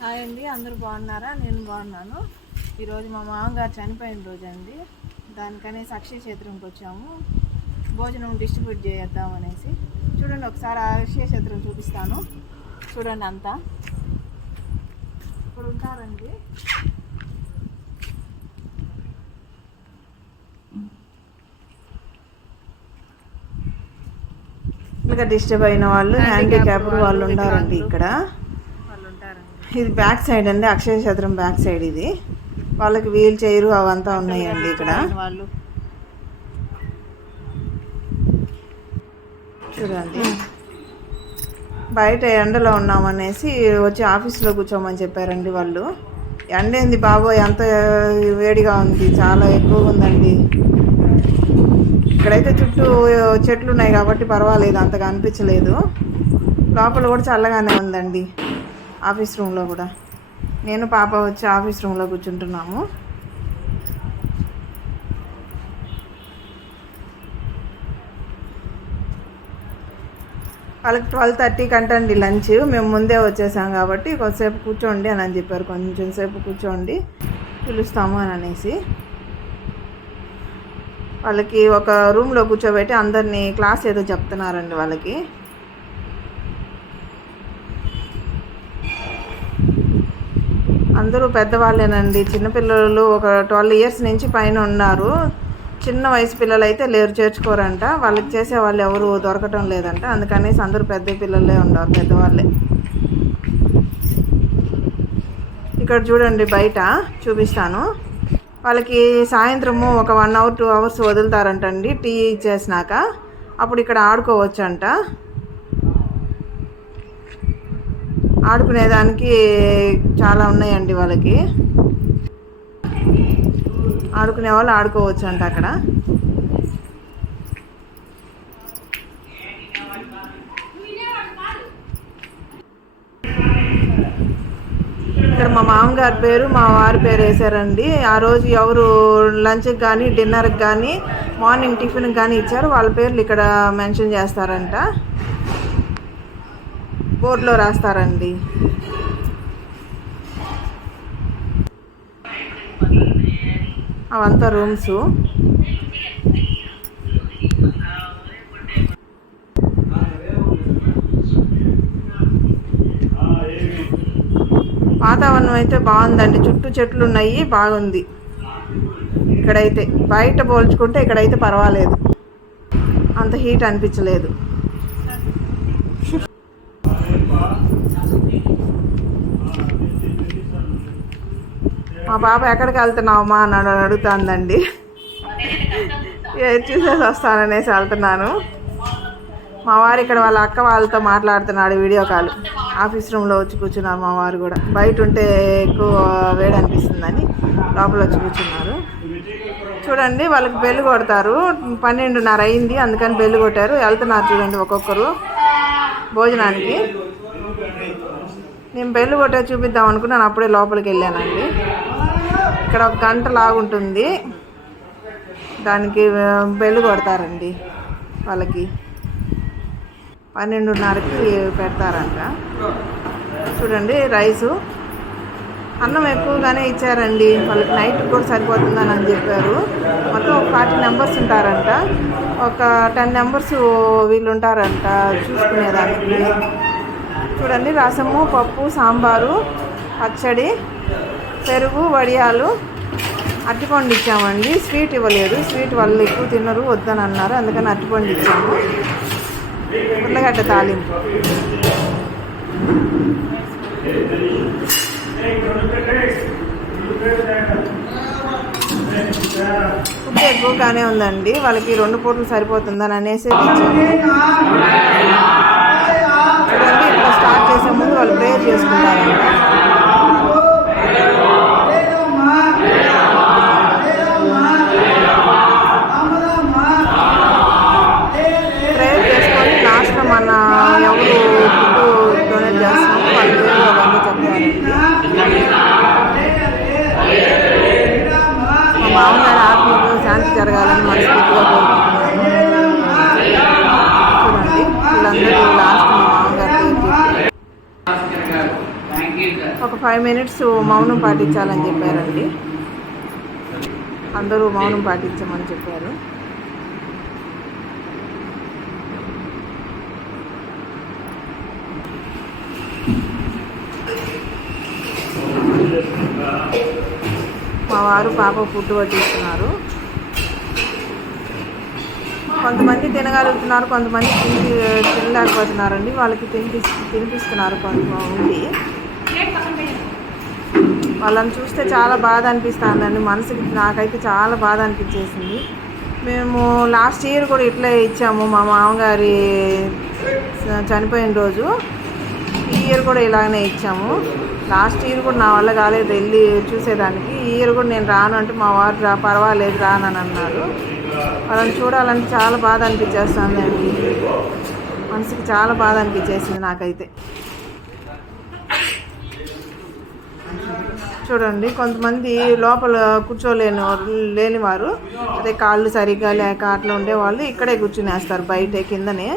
Hi అండి, అందరూ బాగున్నారా? నేను బాగున్నాను. ఈరోజు మా మామగారు చనిపోయిన రోజు అండి. దానికనే అక్షయ క్షేత్రంకి వచ్చాము. భోజనం డిస్ట్రిబ్యూట్ చేద్దాం అనేసి. చూడండి, ఒకసారి అక్షయ క్షేత్రం చూపిస్తాను. చూడండి, అంతా ఇప్పుడు ఉంటారండి. ఇంకా డిస్టర్బ్ అయిన వాళ్ళు, హ్యాండిక్యాప్డ్ వాళ్ళు ఉంటారండి ఇక్కడ. ఇది బ్యాక్ సైడ్ అండి, అక్షయ క్షేత్రం బ్యాక్ సైడ్. ఇది వాళ్ళకి వీల్ చైర్ అవంతా ఉన్నాయండి ఇక్కడ. చూడండి, బయట ఎండలో ఉన్నామనేసి వచ్చి ఆఫీస్లో కూర్చోమని చెప్పారండి వాళ్ళు. ఎండ ఏంది బాబోయ్, ఎంత వేడిగా ఉంది, చాలా ఎక్కువగా ఉందండి. ఇక్కడైతే చుట్టూ చెట్లు ఉన్నాయి కాబట్టి పర్వాలేదు, అంతగా అనిపించలేదు. లోపల కూడా చల్లగానే ఉందండి. ఆఫీస్ రూమ్లో కూడా నేను పాప వచ్చి ఆఫీస్ రూమ్లో కూర్చుంటున్నాము. వాళ్ళకి 12:30 కంటండి లంచ్. మేము ముందే వచ్చేసాం కాబట్టి కొద్దిసేపు కూర్చోండి అని చెప్పారు. కొంచెం సేపు కూర్చోండి, పిలుస్తాము అని అనేసి వాళ్ళకి ఒక రూమ్లో కూర్చోబెట్టి అందరినీ క్లాస్ ఏదో చెప్తున్నారండి వాళ్ళకి. అందరూ పెద్దవాళ్ళేనండి, చిన్నపిల్లలు ఒక 12 ఇయర్స్ నుంచి పైన ఉన్నారు. చిన్న వయసు పిల్లలు అయితే లేరు, చేర్చుకోరంట. వాళ్ళకి చేసే వాళ్ళు ఎవరు దొరకటం లేదంట. అందుకనేసి అందరూ పెద్ద పిల్లలే ఉన్నారు, పెద్దవాళ్ళే. ఇక్కడ చూడండి, బయట చూపిస్తాను. వాళ్ళకి సాయంత్రము ఒక 1 hour 2 hours వదులుతారంటండి టీ ఇచ్చేసినాక. అప్పుడు ఇక్కడ ఆడుకోవచ్చు అంట. ఆడుకునేదానికి చాలా ఉన్నాయండి వాళ్ళకి. ఆడుకునే వాళ్ళు ఆడుకోవచ్చు అంట అక్కడ. ఇక్కడ మా మామగారి పేరు మా వారి పేరు వేశారండి. ఆ రోజు ఎవరు లంచ్కి కానీ డిన్నర్కి కానీ మార్నింగ్ టిఫిన్కి కానీ ఇచ్చారు, వాళ్ళ పేర్లు ఇక్కడ మెన్షన్ చేస్తారంట, బోర్డులో రాస్తారండి. అవంతా రూమ్స్. వాతావరణం అయితే బాగుందండి, చుట్టూ చెట్లు ఉన్నాయి, బాగుంది. ఇక్కడైతే బయట పోల్చుకుంటే ఇక్కడైతే పర్వాలేదు, అంత హీట్ అనిపించలేదు. మా పాప ఎక్కడికి వెళ్తున్నావమ్మా అని అడుగుతుందండి. చూసేసి వస్తాననేసి వెళ్తున్నాను. మా వారు ఇక్కడ వాళ్ళ అక్క వాళ్ళతో మాట్లాడుతున్నాడు, వీడియో కాల్. ఆఫీస్ రూమ్లో వచ్చి కూర్చున్నారు. మా వారు కూడా బయట ఉంటే ఎక్కువ వేడి అనిపిస్తుందని లోపల వచ్చి కూర్చున్నారు. చూడండి, వాళ్ళకి బెల్లు కొడతారు. 12:30 అయింది, అందుకని బెల్లు కొట్టారు. వెళ్తున్నారు చూడండి ఒక్కొక్కరు భోజనానికి. నేను బెల్లు కొట్టే చూపిద్దాం అనుకున్నాను, అప్పుడే లోపలికి వెళ్ళానండి. ఇక్కడ 1 గంట లాగుంటుంది, దానికి బెల్లు కొడతారండి. వాళ్ళకి 12:30కి పెడతారంట. చూడండి, రైసు అన్నం ఎక్కువగానే ఇచ్చారండి. వాళ్ళకి నైట్ కూడా సరిపోతుందని అని చెప్పారు. మొత్తం 40 members ఉంటారంట. ఒక 10 members వీళ్ళు ఉంటారంట చూసుకునేదానికి. చూడండి, రసము, పప్పు, సాంబారు, పచ్చడి, పెరుగు, వడియాలు, అరటిపండు ఇచ్చామండి. స్వీట్ ఇవ్వలేదు, స్వీట్ వాళ్ళు ఎక్కువ తినరు, వద్దని అన్నారు, అందుకని అరటిపండు ఇచ్చాము. ఉల్లగడ్డ తాలింపు. ఫుడ్ ఎక్కువగానే ఉందండి. వాళ్ళకి 2 పూటలు సరిపోతుందని అనేసి ఇచ్చాము. చూడండి, ఇట్లా స్టార్ట్ చేసే ముందు వాళ్ళు ప్రేయర్ చేసుకుంటారంట. ప్రేయర్ చేసుకొని లాస్ట్లో మన ఎవరు ఫుడ్ డొనేట్ చేస్తున్నామో వాళ్ళ పేరు అవన్నీ చెప్తారండి. మా మామగారి ఆత్మకు శాంతి జరగాలని మనస్ఫూర్తిగా కోరుకుంటున్నాను. చూడండి, వీళ్ళందరూ లాస్ట్ మా మామగారి పేరు చెప్పి ఒక 5 minutes మౌనం పాటించాలని చెప్పారండి. అందరూ మౌనం పాటించమని చెప్పారు. మా వారు పాప ఫుడ్ వడ్డిస్తున్నారు. కొంతమంది తినగలుగుతున్నారు, కొంతమంది తినలేకపోతున్నారండి. వాళ్ళకి తినిపిస్తున్నారు కొంతమంది. వాళ్ళని చూస్తే చాలా బాధ అనిపిస్తుందండి. మనసుకి నాకైతే చాలా బాధ అనిపించేసింది. మేము లాస్ట్ ఇయర్ కూడా ఇట్లే ఇచ్చాము. మా మామగారి చనిపోయిన రోజు ఈ ఇయర్ కూడా ఇలాగనే ఇచ్చాము. లాస్ట్ ఇయర్ కూడా నా వల్ల కాలేదు వెళ్ళి చూసేదానికి. ఈ ఇయర్ కూడా నేను రాను అంటే మా వారు పర్వాలేదు రానని అన్నారు. వాళ్ళని చూడాలంటే చాలా బాధ అనిపించేస్తుందండి. మనసుకి చాలా బాధ అనిపించేసింది నాకైతే. చూడండి, కొంతమంది లోపల లేనివారు, అదే కాళ్ళు సరిగ్గా లేక అట్లా ఉండేవాళ్ళు ఇక్కడే కూర్చునేస్తారు బయట కిందనే.